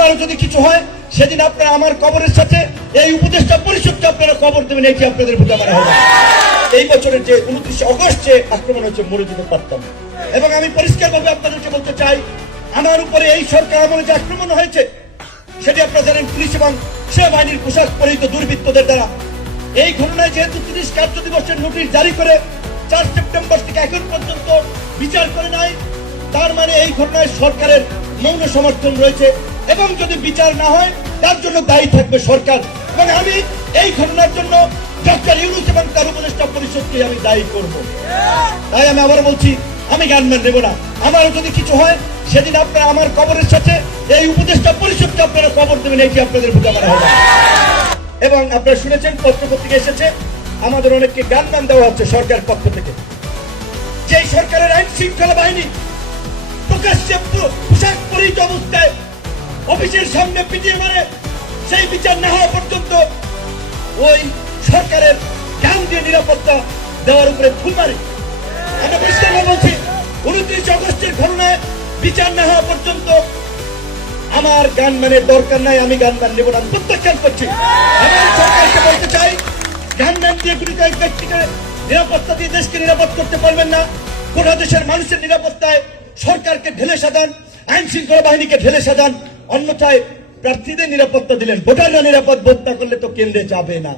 আমারও যদি কিছু হয় সেদিন আপনারা আমার কবরের সাথে এই উপদেষ্টা পরিষদকে আপনারা কবর দেবেন, এটি আপনাদের ভূতা মারা হবে। এই বছরের যে 29 অগস্ট যে আক্রমণ হচ্ছে মরে যেতে পারতাম। এবং আমি পরিষ্কারভাবে আপনাদেরকে বলতে চাই, আমার উপরে এই সরকার আমলে যে আক্রমণ হয়েছে সেটি আপনারা জানেন পুলিশ এবং সেনাবাহিনীর পোশাক পরিহিত দুর্বৃত্তদের দ্বারা। এই ঘটনায় যেহেতু 30 কার্য দিবসের নোটিশ জারি করে 4 সেপ্টেম্বর থেকে এখন পর্যন্ত বিচার করে নাই, তার মানে এই ঘটনায় সরকারের মৌন সমর্থন রয়েছে এবং যদি বিচার না হয় তার জন্য দায়ী থাকবে সরকার। এবং আমি এই ঘটনার জন্য ডক্টর ইউনূস এবং তার উপদেষ্টা পরিষদকে আমি দায়ী করব। তাই আমি আবার বলছি, আমি গানম্যান নেব না। আমারও যদি কিছু হয় সেদিন আপনারা আমার কবরের সাথে এই উপদেষ্টা পরিষদকে আপনারা কবর দেবেন, এটি আপনাদের ভূতা মারা হবে। এবং আপনারা শুনেছেন পত্রপত্রিকা এসেছে, আমাদের অনেককে গানম্যান দেওয়া হচ্ছে সরকার পক্ষ থেকে। যে সরকারের আইন শৃঙ্খলা বাহিনী প্রকাশ্যে পোশাক পরিহিত অবস্থায় অফিসের সামনে পিটিয়ে মারে, সেই বিচার না হওয়া পর্যন্ত ওই সরকারের গান দিয়ে নিরাপত্তা দেওয়ার উপরে ফুল মারে। আমরা পরিষ্কার বলছি, 29 অগস্টের ঘটনায় বিচার না হওয়া পর্যন্ত আমার গানম্যানের দরকার নাই, আমি গানম্যান নেব না, প্রত্যাখ্যান করছি। আমি সরকারকে বলতে চাই, গানম্যান দিয়ে গুলি কয়েক ব্যক্তিকে নিরাপত্তা দিয়ে দেশকে নিরাপদ করতে পারবেন না। গোটা দেশের মানুষের নিরাপত্তায় সরকারকে ঢেলে সাজান, আইন শৃঙ্খলা বাহিনীকে ঢেলে সাজান, অন্যথায় প্রার্থীদের নিরাপত্তা দিলেন, ভোটাররা নিরাপদ বোধ না করলে তো কেন্দ্রে যাবে না।